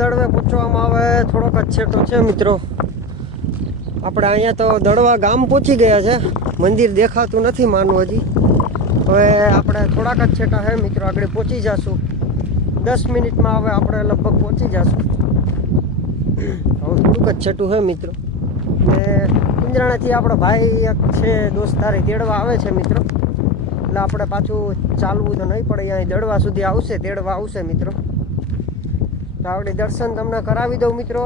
દડવે પહોંચવામાં આવે થોડોક જ છેટો છે મિત્રો. આપણે અહીંયા તો દડવા ગામ પહોંચી ગયા છે. મંદિર દેખાતું નથી માનું હજી. હવે આપણે થોડાક જ છેટા છે મિત્રો, આગળ પહોંચી જશું. 10 મિનિટમાં હવે આપણે લગભગ પહોંચી જશું. હવે થોડુંક જ છેટું છે મિત્રો. ને ઇન્દ્રાણાથી આપણો ભાઈ એક છે દોસ્તારી તેડવા આવે છે મિત્રો. એટલે આપણે પાછું ચાલવું તો નહીં પડે, અહીં દડવા સુધી આવશે, તેડવા આવશે મિત્રો. તો આપણે દર્શન તમને કરાવી દઉં મિત્રો.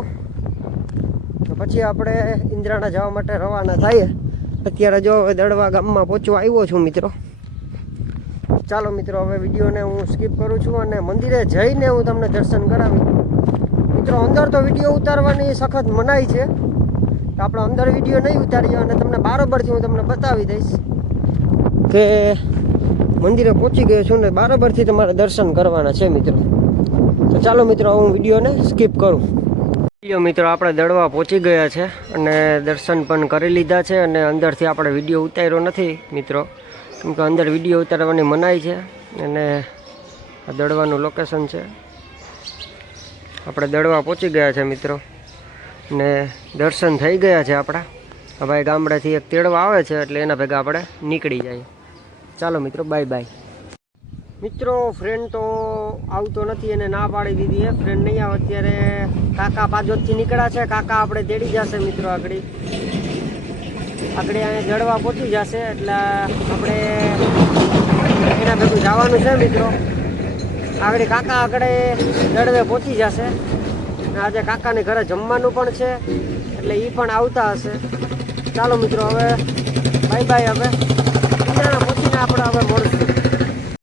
તો પછી આપણે ઇન્દ્રાણા જવા માટે રવાના થઈએ. અત્યારે જો દડવા ગામમાં પહોંચવા આવ્યો છું મિત્રો. ચાલો મિત્રો, હવે વિડીયોને હું સ્કીપ કરું છું અને મંદિરે જઈને હું તમને દર્શન કરાવી. મિત્રો અંદર તો વિડીયો ઉતારવાની સખત મનાઈ છે, તો આપણે અંદર વિડીયો નહીં ઉતારીએ અને તમને બરાબરથી હું તમને બતાવી દઈશ કે મંદિરે પહોંચી ગયો છું ને બરાબરથી તમારે દર્શન કરવાના છે મિત્રો. તો ચાલો મિત્રો, હું વિડીયોને સ્કીપ કરું. મિત્રો આપણે દડવા પહોંચી ગયા છે અને દર્શન પણ કરી લીધા છે. અને અંદરથી આપણે વિડીયો ઉતાર્યો નથી મિત્રો, કેમ કે અંદર વિડીયો ઉતારવાની મનાઈ છે. અને આ દડવાનું લોકેશન છે. આપણે દડવા પહોંચી ગયા છે મિત્રો ને દર્શન થઈ ગયા છે આપણા. ભાઈ ગામડેથી એક તેડવા આવે છે એટલે એના ભેગા આપણે નીકળી જાય. ચાલો મિત્રો, બાય બાય. મિત્રો ફ્રેન્ડ તો આવતો નથી, એને ના પાડી દીધી છે. ફ્રેન્ડ નહીં આવે અત્યારે. કાકા પાજોદથી નીકળ્યા છે. કાકા આપણે તેડી જશે મિત્રો. આગળ અહીંયા દડવા પહોંચી જશે એટલે આપણે એના ભેગું જવાનું છે મિત્રો. આગળ કાકા આગળ દડવે પહોંચી જશે. આજે કાકાને ઘરે જમવાનું પણ છે એટલે એ પણ આવતા હશે. ચાલો મિત્રો, હવે બાય બાય. હવે પહોંચીને આપણે હવે મળશું.